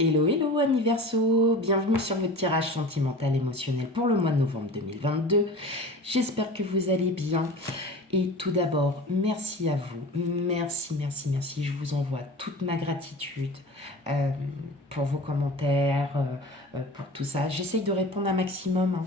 Hello, hello, amis Verseau, bienvenue sur votre tirage sentimental émotionnel pour le mois de novembre 2022. J'espère que vous allez bien. Et tout d'abord, merci à vous. Merci, merci, merci. Je vous envoie toute ma gratitude pour vos commentaires, pour tout ça. J'essaye de répondre un maximum, hein,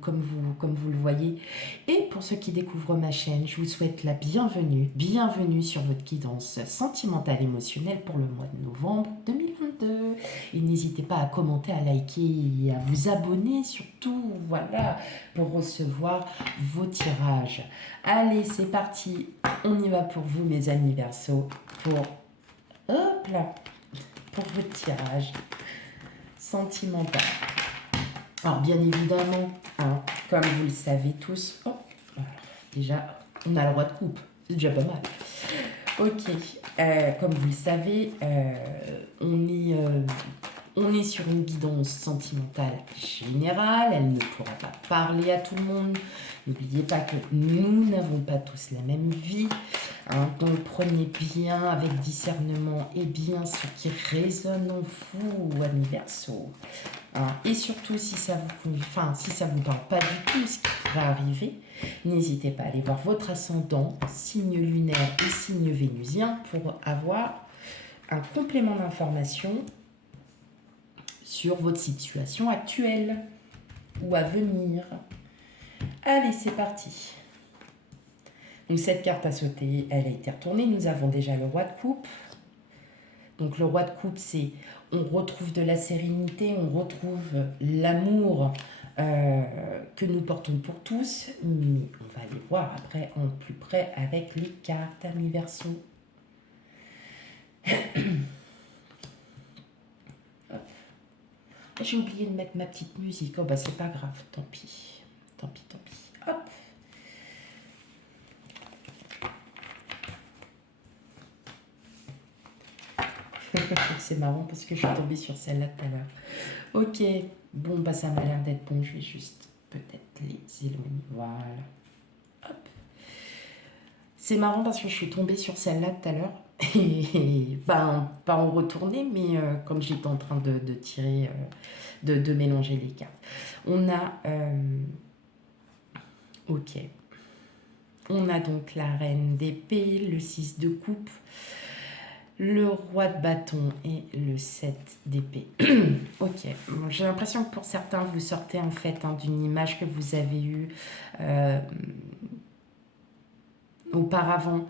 comme vous le voyez. Et pour ceux qui découvrent ma chaîne, je vous souhaite la bienvenue. Bienvenue sur votre guidance sentimentale émotionnelle pour le mois de novembre 2022. Et n'hésitez pas à commenter, à liker et à vous abonner surtout, voilà, pour recevoir vos tirages. Allez, c'est parti. On y va pour vous, mes amis Verseau, pour, hop là, pour votre tirage sentimental. Alors, bien évidemment, hein, comme vous le savez tous, oh, déjà, on a le roi de coupe, c'est déjà pas mal. Ok, comme vous le savez, on est sur une guidance sentimentale générale, elle ne pourra pas parler à tout le monde. N'oubliez pas que nous n'avons pas tous la même vie, hein, donc prenez bien avec discernement et bien ce qui résonne en vous, amis Verseau. Hein, et surtout, si ça vous parle pas du tout, ce qui pourrait arriver, n'hésitez pas à aller voir votre ascendant, signe lunaire et signe vénusien pour avoir un complément d'information sur votre situation actuelle ou à venir. Allez, c'est parti. Donc cette carte a sauté, elle a été retournée. Nous avons déjà le roi de coupe. Donc le roi de coupe, c'est on retrouve de la sérénité, on retrouve l'amour que nous portons pour tous. Mais on va aller voir après en plus près avec les cartes, amis Verseau. J'ai oublié de mettre ma petite musique. Oh bah c'est pas grave, tant pis. Tant pis, tant pis. Hop. C'est marrant parce que je suis tombée sur celle-là tout à l'heure. Ok, bon bah ça m'a l'air d'être bon. Je vais juste peut-être les éloigner. Voilà. Hop. C'est marrant parce que je suis tombée sur celle-là tout à l'heure. Et ben, pas en retourner, mais quand j'étais en train de tirer, de mélanger les cartes. On a... ok. On a donc la reine d'épée, le 6 de coupe, le roi de bâton et le 7 d'épée. Ok, bon, j'ai l'impression que pour certains, vous sortez en fait d'une image que vous avez eue auparavant,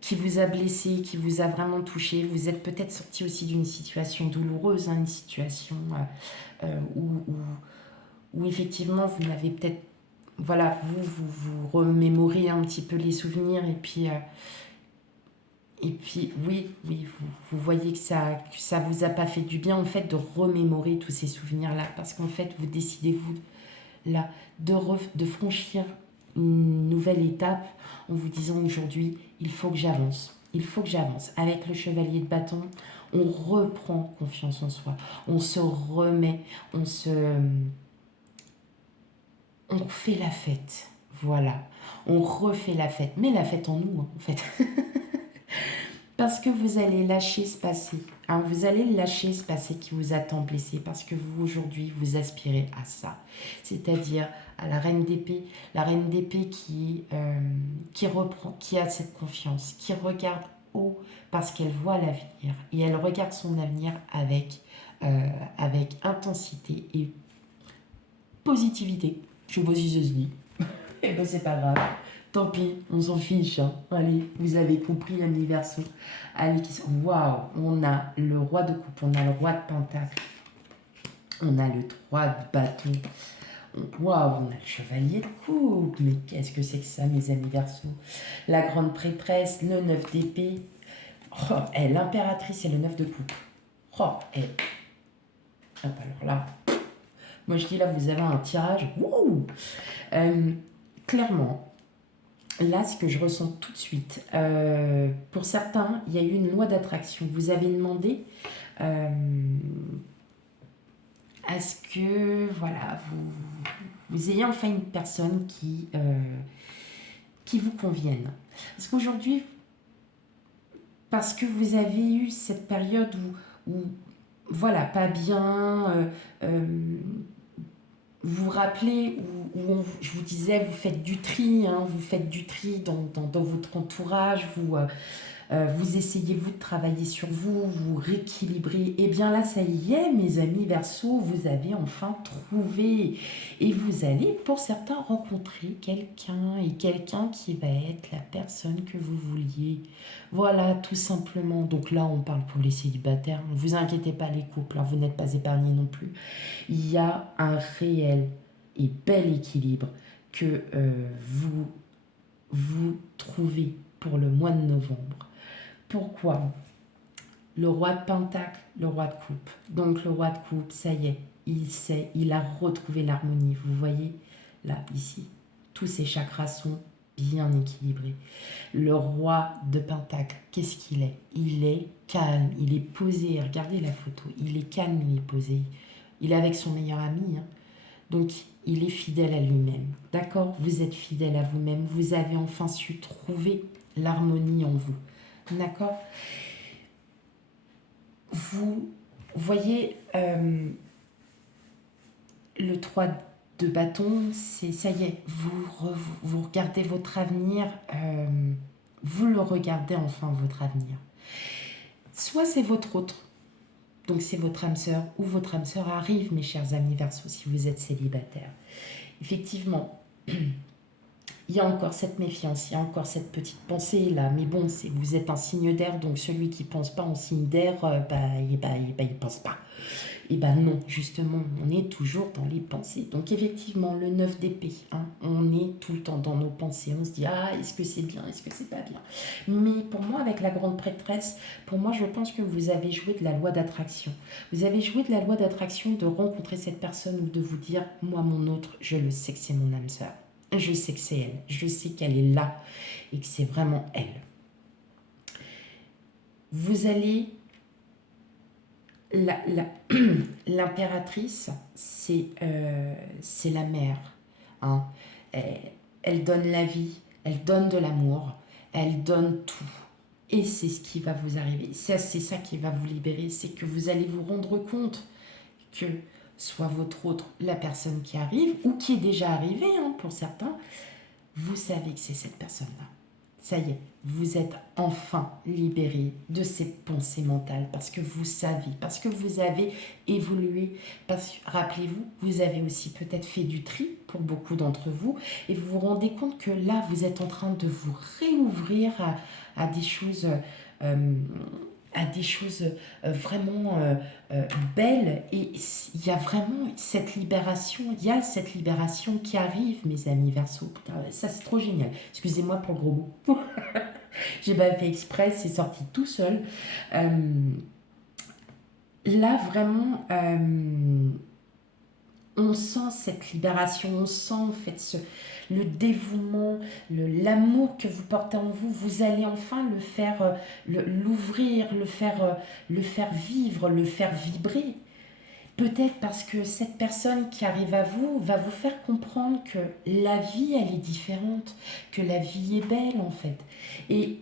qui vous a blessé, qui vous a vraiment touché. Vous êtes peut-être sorti aussi d'une situation douloureuse, hein, une situation où effectivement vous n'avez peut-être... Voilà, vous remémorez un petit peu les souvenirs et puis oui, vous voyez que ça vous a pas fait du bien en fait de remémorer tous ces souvenirs-là parce qu'en fait vous décidez vous là de franchir une nouvelle étape en vous disant aujourd'hui il faut que j'avance. Il faut que j'avance. Avec le chevalier de bâton, on reprend confiance en soi. On se remet, on fait la fête. Voilà. On refait la fête. Mais la fête en nous, hein, en fait. Parce que vous allez lâcher ce passé. Hein, vous allez lâcher ce passé qui vous a tant blessé. Parce que vous, aujourd'hui, vous aspirez à ça. C'est-à-dire à la reine d'épée. La reine d'épée qui reprend, qui a cette confiance, qui regarde haut parce qu'elle voit l'avenir. Et elle regarde son avenir avec intensité et positivité. Je sais pas si ça se dit. Et ben c'est pas grave. Tant pis, on s'en fiche. Hein. Allez, vous avez compris l'anniversaire. Allez, waouh, on a le roi de coupe, on a le roi de pentacle, on a le 3 de bâton. Waouh, on a le chevalier de coupe. Mais qu'est-ce que c'est que ça, mes anniversaires? La grande prêtresse, le 9 d'épée. Oh, l'impératrice et le 9 de coupe. Oh, alors là, moi je dis là, vous avez un tirage. Wouh, clairement. Là, ce que je ressens tout de suite, pour certains, il y a eu une loi d'attraction. Vous avez demandé à ce que voilà, vous ayez enfin une personne qui, vous convienne. Parce qu'aujourd'hui, parce que vous avez eu cette période où voilà, pas bien, vous vous rappelez je vous disais, vous faites du tri, hein, vous faites du tri dans votre entourage, vous essayez vous de travailler sur vous, vous rééquilibrez. Et bien là, ça y est, mes amis Verseau, vous avez enfin trouvé. Et vous allez, pour certains, rencontrer quelqu'un et quelqu'un qui va être la personne que vous vouliez. Voilà, tout simplement. Donc là, on parle pour les célibataires. Ne vous inquiétez pas, les couples, hein, vous n'êtes pas épargnés non plus. Il y a un réel et bel équilibre que vous trouvez pour le mois de novembre. Pourquoi? Le roi de Pentacle, le roi de coupe. Donc le roi de coupe, ça y est, il a retrouvé l'harmonie. Vous voyez, là, ici, tous ses chakras sont bien équilibrés. Le roi de Pentacle, qu'est-ce qu'il est? Il est calme, il est posé. Regardez la photo, il est calme, il est posé. Il est avec son meilleur ami, hein. Donc, il est fidèle à lui-même. D'accord? Vous êtes fidèle à vous-même. Vous avez enfin su trouver l'harmonie en vous. D'accord? Vous voyez, le 3 de bâton, c'est ça y est, vous regardez votre avenir, vous le regardez enfin, votre avenir. Soit c'est votre autre, donc c'est votre âme sœur, ou votre âme sœur arrive, mes chers amis Verseau, si vous êtes célibataire. Effectivement, il y a encore cette méfiance, il y a encore cette petite pensée là, mais bon, vous êtes un signe d'air, donc celui qui ne pense pas en signe d'air, il pense pas. Et ben non, justement, on est toujours dans les pensées. Donc effectivement, le 9 d'épée, hein, on est tout le temps dans nos pensées. On se dit, ah, est-ce que c'est bien, est-ce que c'est pas bien? Mais pour moi, avec la grande prêtresse, pour moi, je pense que vous avez joué de la loi d'attraction. Vous avez joué de la loi d'attraction de rencontrer cette personne ou de vous dire, moi, mon autre, je le sais que c'est mon âme sœur. Je sais que c'est elle. Je sais qu'elle est là et que c'est vraiment elle. Vous allez... L'impératrice, c'est la mère. Hein. Elle donne la vie, elle donne de l'amour, elle donne tout. Et c'est ce qui va vous arriver. C'est ça qui va vous libérer. C'est que vous allez vous rendre compte que soit votre autre, la personne qui arrive, ou qui est déjà arrivée, hein, pour certains, vous savez que c'est cette personne-là. Ça y est, vous êtes enfin libéré de cette pensée mentale parce que vous savez, parce que vous avez évolué. Parce que, rappelez-vous, vous avez aussi peut-être fait du tri pour beaucoup d'entre vous et vous vous rendez compte que là, vous êtes en train de vous réouvrir à des choses... vraiment belles et il y a vraiment cette libération, il y a cette libération qui arrive, mes amis Verseau. Putain, ça c'est trop génial, excusez-moi pour le gros mot. J'ai pas fait exprès, c'est sorti tout seul. Là vraiment on sent cette libération, on sent en fait le dévouement, l'amour que vous portez en vous. Vous allez enfin le faire, l'ouvrir, le faire vivre, le faire vibrer. Peut-être parce que cette personne qui arrive à vous va vous faire comprendre que la vie, elle est différente, que la vie est belle en fait. Et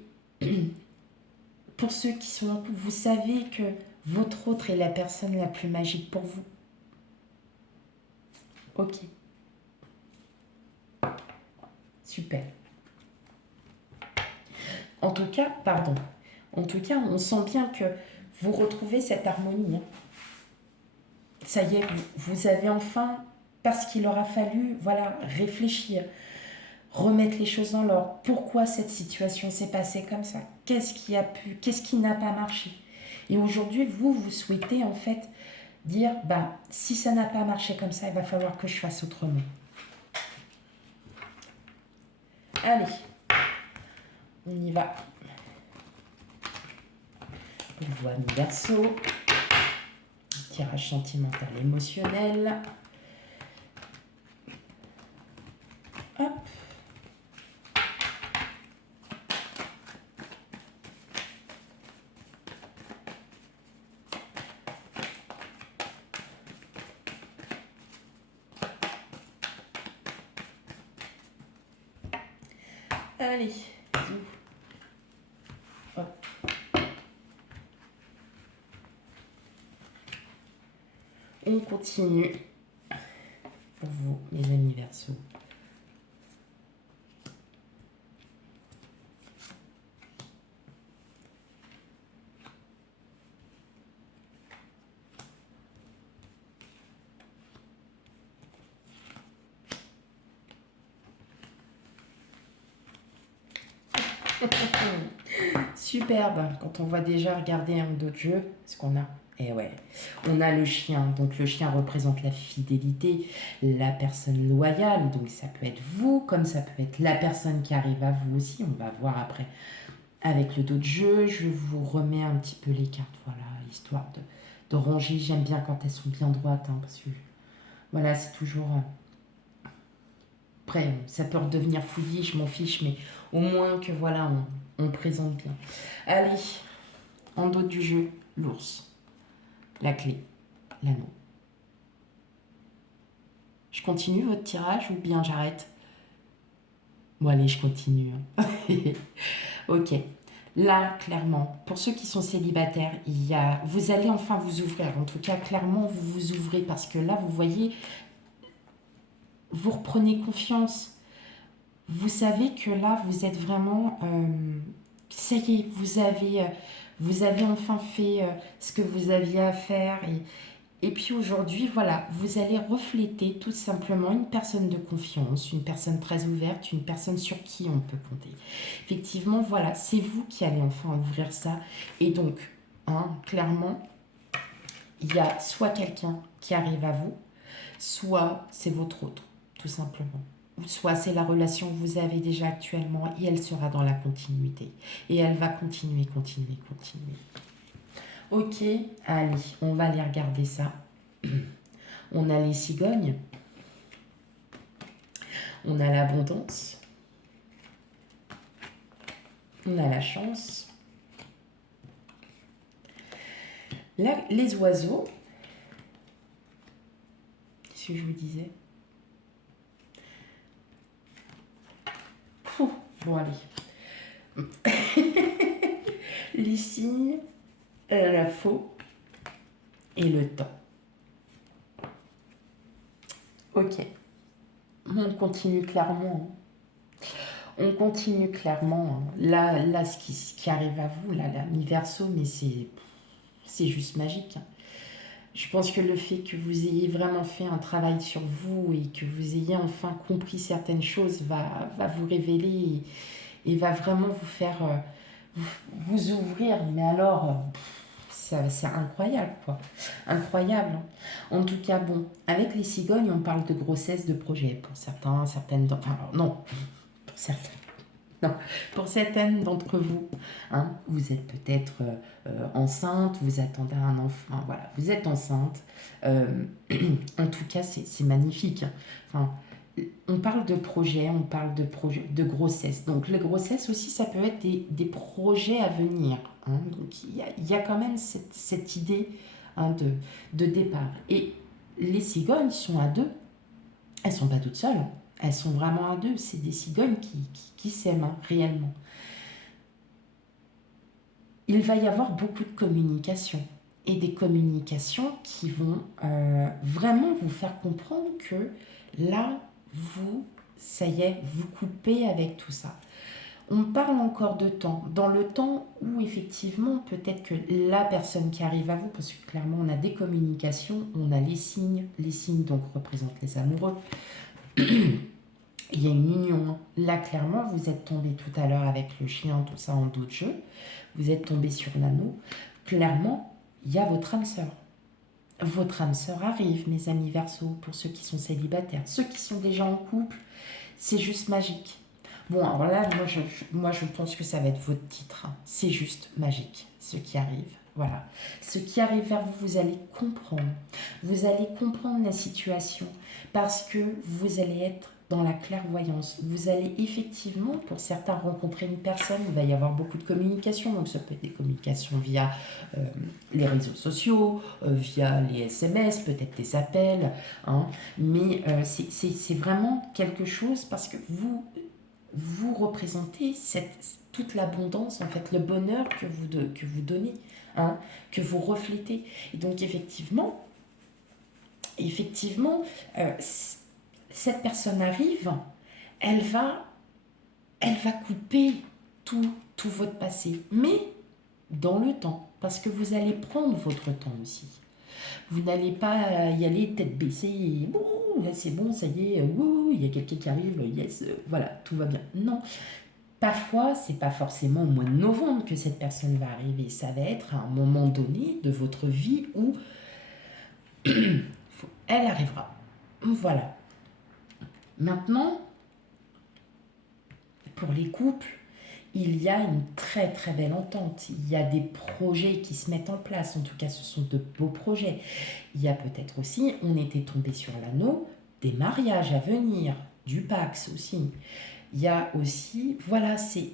pour ceux qui sont en couple, vous savez que votre autre est la personne la plus magique pour vous. Ok. Super. En tout cas, on sent bien que vous retrouvez cette harmonie. Hein. Ça y est, vous avez enfin, parce qu'il aura fallu, voilà, réfléchir, remettre les choses dans l'ordre. Pourquoi cette situation s'est passée comme ça? Qu'est-ce qui n'a pas marché? Et aujourd'hui, vous souhaitez en fait dire, bah, si ça n'a pas marché comme ça, il va falloir que je fasse autrement. Allez, on y va. On voit mes Verseaux. Tirage sentimental émotionnel. Hop. Allez. Hop. on continue pour vous, mes amis Verseaux. Superbe, quand on voit déjà regarder un ou d'autres jeux, ce qu'on a. Eh ouais, on a le chien, donc le chien représente la fidélité, la personne loyale, donc ça peut être vous, comme ça peut être la personne qui arrive à vous aussi, on va voir après avec le dos de jeu. Je vous remets un petit peu les cartes, voilà, histoire de ranger. J'aime bien quand elles sont bien droites, hein, parce que voilà, c'est toujours... Après, ça peut redevenir fouillis, je m'en fiche, mais au moins que voilà, on présente bien. Allez, en dos du jeu, l'ours, la clé, l'anneau. Je continue votre tirage ou bien j'arrête? Bon allez, je continue. Ok. Là, clairement, pour ceux qui sont célibataires, vous allez enfin vous ouvrir. En tout cas, clairement, vous vous ouvrez parce que là, vous voyez, vous reprenez confiance. Vous savez que là, vous êtes vraiment... ça y est, vous avez enfin fait ce que vous aviez à faire. Et puis aujourd'hui, voilà, vous allez refléter tout simplement une personne de confiance, une personne très ouverte, une personne sur qui on peut compter. Effectivement, voilà, c'est vous qui allez enfin ouvrir ça. Et donc, hein, clairement, il y a soit quelqu'un qui arrive à vous, soit c'est votre autre, tout simplement. Ou soit c'est la relation que vous avez déjà actuellement et elle sera dans la continuité. Et elle va continuer, continuer, continuer. Ok, allez, on va aller regarder ça. On a les cigognes. On a l'abondance. On a la chance. Là, les oiseaux. Qu'est-ce que je vous disais? Bon, allez. Les signes, la faux et le temps. Ok. On continue clairement. On continue clairement. Là ce qui arrive à vous, là, la mi-verso, mais c'est juste magique. Je pense que le fait que vous ayez vraiment fait un travail sur vous et que vous ayez enfin compris certaines choses va vous révéler et va vraiment vous faire vous ouvrir. Mais alors, c'est incroyable, quoi. Incroyable. Hein. En tout cas, bon, avec les cigognes, on parle de grossesse, de projet. Pour certains, certaines... Enfin, non, pour certains. Non, pour certaines d'entre vous, hein, vous êtes peut-être enceinte, vous attendez un enfant, voilà, vous êtes enceinte. En tout cas, c'est magnifique. Enfin, on parle de projet, on parle de grossesse. Donc, la grossesse aussi, ça peut être des projets à venir. Hein. Donc, il y a quand même cette idée hein, de départ. Et les cigognes sont à deux, elles ne sont pas toutes seules. Elles sont vraiment à deux. C'est des cigognes qui s'aiment hein, réellement. Il va y avoir beaucoup de communication. Et des communications qui vont vraiment vous faire comprendre que là, ça y est, vous coupez avec tout ça. On parle encore de temps. Dans le temps où effectivement, peut-être que la personne qui arrive à vous, parce que clairement on a des communications, on a les signes donc représentent les amoureux. Il y a une union. Là, clairement, vous êtes tombé tout à l'heure avec le chien, tout ça en dos de jeu. Vous êtes tombé sur l'anneau. Clairement, il y a votre âme sœur. Votre âme sœur arrive, mes amis Verseaux, pour ceux qui sont célibataires. Ceux qui sont déjà en couple, c'est juste magique. Bon, alors là, moi, je pense que ça va être votre titre. Hein. C'est juste magique, ce qui arrive. Voilà. Ce qui arrive vers vous, vous allez comprendre. Vous allez comprendre la situation parce que vous allez être dans la clairvoyance. Vous allez effectivement, pour certains, rencontrer une personne. Il va y avoir beaucoup de communication. Donc, ça peut être des communications via les réseaux sociaux, via les SMS, peut-être des appels. Hein. Mais c'est vraiment quelque chose parce que vous représentez toute l'abondance, en fait, le bonheur que vous donnez, hein, que vous reflétez. Et donc, effectivement, effectivement, cette personne arrive, elle va, elle va couper tout votre passé, mais dans le temps, parce que vous allez prendre votre temps aussi. Vous n'allez pas y aller tête baissée et bon, c'est bon, ça y est, il y a quelqu'un qui arrive, yes, voilà, tout va bien. Non, parfois, c'est pas forcément au mois de novembre que cette personne va arriver. Ça va être à un moment donné de votre vie où elle arrivera. Voilà. Maintenant, pour les couples, il y a une très très belle entente. Il y a des projets qui se mettent en place. En tout cas, ce sont de beaux projets. Il y a peut-être aussi, on était tombé sur l'anneau, des mariages à venir, du Pax aussi. Il y a aussi, voilà, c'est...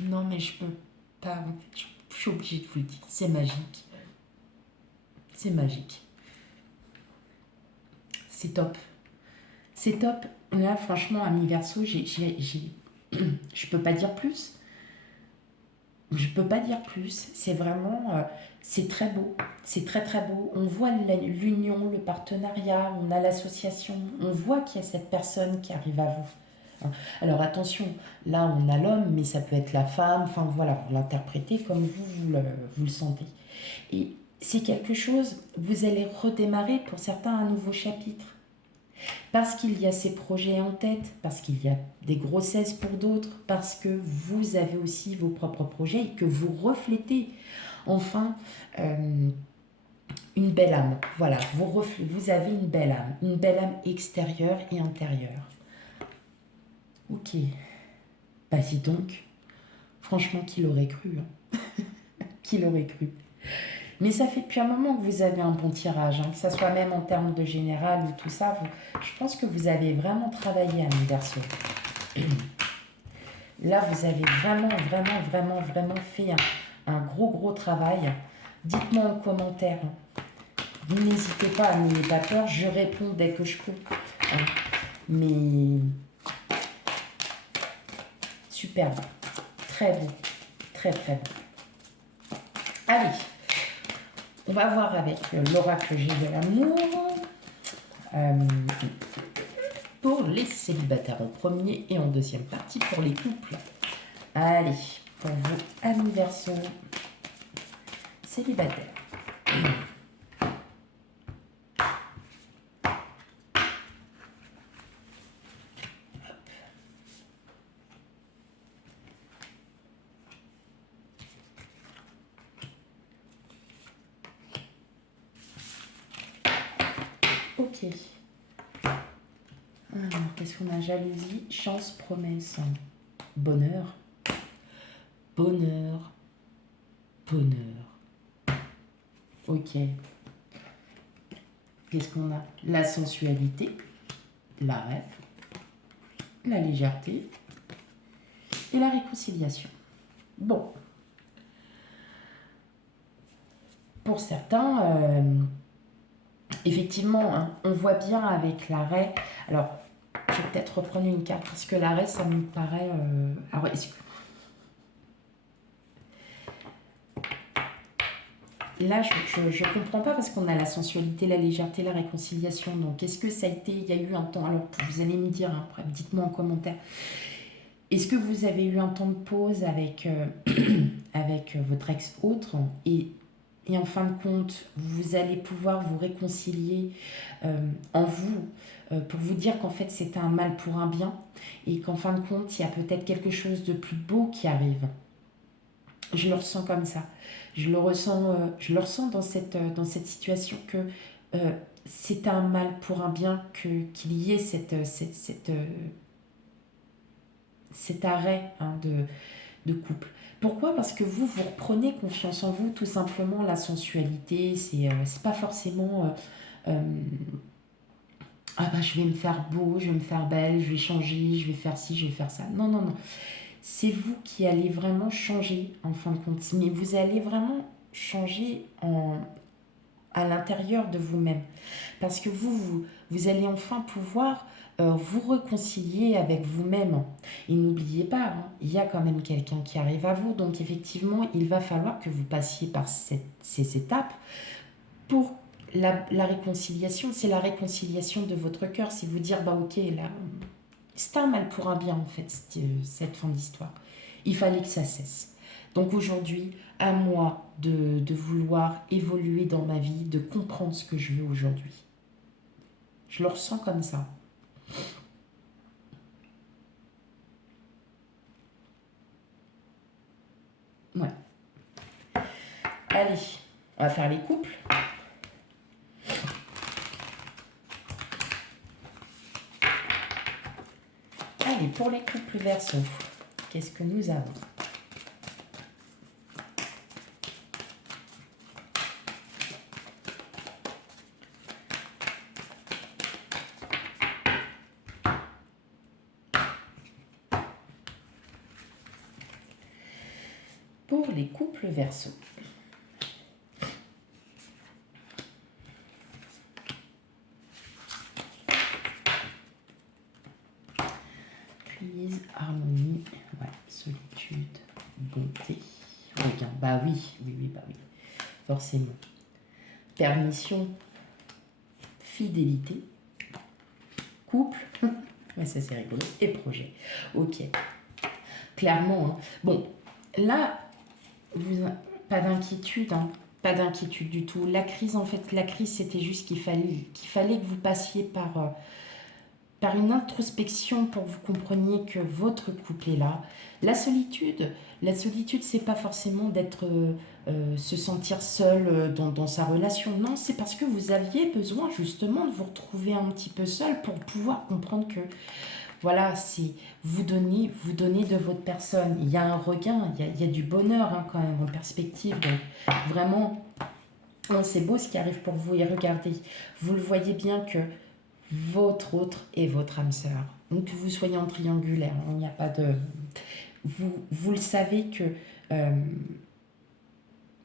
Non, mais je peux pas, en fait, je suis obligée de vous le dire, c'est magique. C'est magique. C'est top. C'est top. Là, franchement, ami Verseau, je peux pas dire plus. Je peux pas dire plus. C'est vraiment, c'est très beau. C'est très très beau. On voit l'union, le partenariat, on a l'association. On voit qu'il y a cette personne qui arrive à vous. Alors attention, là on a l'homme, mais ça peut être la femme. Enfin voilà, vous l'interprétez comme vous le sentez. Et c'est quelque chose, vous allez redémarrer pour certains un nouveau chapitre. Parce qu'il y a ces projets en tête, parce qu'il y a des grossesses pour d'autres, parce que vous avez aussi vos propres projets et que vous reflétez enfin une belle âme. Voilà, vous avez une belle âme extérieure et intérieure. Ok, bah dis donc, franchement, qui l'aurait cru, hein. Qui l'aurait cru. Mais ça fait depuis un moment que vous avez un bon tirage, hein, que ça soit même en termes de général ou tout ça. Je pense que vous avez vraiment travaillé à Verseau. Là, vous avez vraiment fait un gros travail. Dites-moi en commentaire. N'hésitez pas, n'ayez pas peur. Je réponds dès que je peux. Hein. Mais superbe. Très beau. Très beau. Allez. On va voir avec l'oracle G de l'amour. Pour les célibataires en premier et en deuxième partie pour les couples. Allez, pour vous, amis Verseau, célibataires. Ok. Alors, qu'est-ce qu'on a? Jalousie, chance, promesse. Bonheur. Bonheur. Bonheur. Ok. Qu'est-ce qu'on a? La sensualité, la rêve, la légèreté et la réconciliation. Bon. Pour certains, effectivement, hein, on voit bien avec l'arrêt. Alors, je vais peut-être reprendre une carte parce que l'arrêt, ça me paraît. Alors, là, je ne comprends pas parce qu'on a la sensualité, la légèreté, la réconciliation. Donc, est-ce que ça a été. Il y a eu un temps. Alors, vous allez me dire, hein, après, dites-moi en commentaire. Est-ce que vous avez eu un temps de pause avec, avec votre ex-autre et en fin de compte, vous allez pouvoir vous réconcilier en vous pour vous dire qu'en fait, c'était un mal pour un bien et qu'en fin de compte, il y a peut-être quelque chose de plus beau qui arrive. Je le ressens comme ça. Je le ressens dans cette situation que c'est un mal pour un bien qu'il y ait cet arrêt, hein, de couple. Pourquoi? Parce que vous reprenez confiance en vous, tout simplement. La sensualité, c'est pas forcément ah bah je vais me faire beau, je vais me faire belle, je vais changer, je vais faire ci, je vais faire ça. Non, non, non. C'est vous qui allez vraiment changer en fin de compte. Mais vous allez vraiment changer à l'intérieur de vous-même. Parce que vous allez enfin pouvoir vous réconcilier avec vous-même. Et n'oubliez pas, hein, il y a quand même quelqu'un qui arrive à vous. Donc effectivement, il va falloir que vous passiez par ces étapes pour la réconciliation, c'est la réconciliation de votre cœur. C'est vous dire, bah ok, là, c'est un mal pour un bien, en fait, cette fin d'histoire. Il fallait que ça cesse. Donc aujourd'hui, à moi de vouloir évoluer dans ma vie, de comprendre ce que je veux aujourd'hui. Je le ressens comme ça. Ouais. Allez, on va faire les couples. Allez, pour les couples Verseau, qu'est-ce que nous avons? Pour les couples Verseau. Crise, harmonie, ouais, solitude, bonté, regain. Bah oui, bah oui, forcément. Permission, fidélité, couple, ouais, ça c'est rigolo, et projet. Ok, clairement, hein. Bon, là, pas d'inquiétude, hein. Pas d'inquiétude du tout. La crise, en fait, c'était juste qu'il fallait que vous passiez par une introspection pour que vous compreniez que votre couple est là. La solitude, c'est pas forcément se sentir seul dans sa relation. Non, c'est parce que vous aviez besoin justement de vous retrouver un petit peu seul pour pouvoir comprendre que voilà, c'est vous donner de votre personne. Il y a un regain, il y a du bonheur hein, quand même en perspective. Donc vraiment, c'est beau ce qui arrive pour vous. Et regardez, vous le voyez bien que votre autre est votre âme sœur. Donc que vous soyez en triangulaire, il n'y a pas de... Vous le savez que...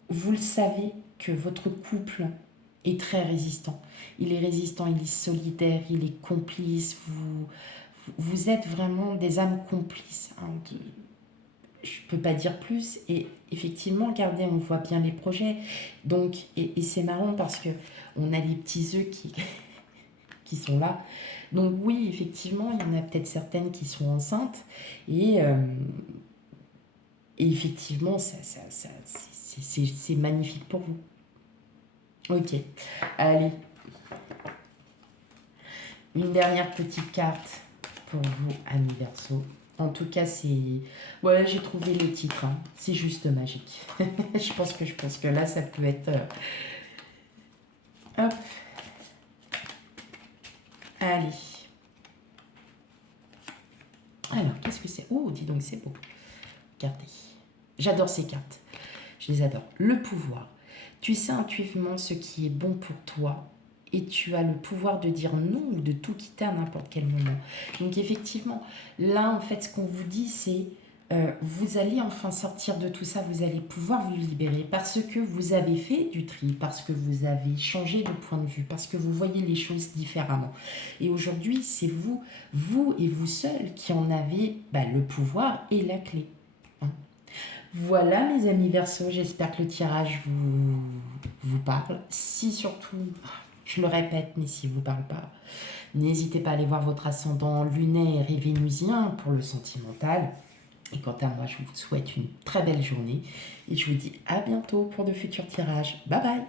vous le savez que votre couple est très résistant. Il est résistant, il est solidaire, il est complice. Vous êtes vraiment des âmes complices. Hein, je ne peux pas dire plus. Et effectivement, regardez, on voit bien les projets. Donc, et c'est marrant parce que on a les petits œufs qui sont là. Donc oui, effectivement, il y en a peut-être certaines qui sont enceintes. Et effectivement, c'est magnifique pour vous. Ok, allez. Une dernière petite carte pour vous, amis Verseau. En tout cas, c'est... Ouais, j'ai trouvé le titre. Hein. C'est juste magique. je pense que là, ça peut être... Hop. Allez. Alors, qu'est-ce que c'est? Oh, dis donc, c'est beau. Regardez. J'adore ces cartes. Je les adore. Le pouvoir. Tu sais intuitivement ce qui est bon pour toi et tu as le pouvoir de dire non ou de tout quitter à n'importe quel moment. Donc effectivement, là, en fait, ce qu'on vous dit, c'est vous allez enfin sortir de tout ça, vous allez pouvoir vous libérer parce que vous avez fait du tri, parce que vous avez changé de point de vue, parce que vous voyez les choses différemment. Et aujourd'hui, c'est vous et vous seul qui en avez le pouvoir et la clé. Hein. Voilà mes amis Verseau, j'espère que le tirage vous parle. Si surtout, je le répète, mais s'il ne vous parle pas, n'hésitez pas à aller voir votre ascendant lunaire et vénusien pour le sentimental. Et quant à moi, je vous souhaite une très belle journée et je vous dis à bientôt pour de futurs tirages. Bye bye!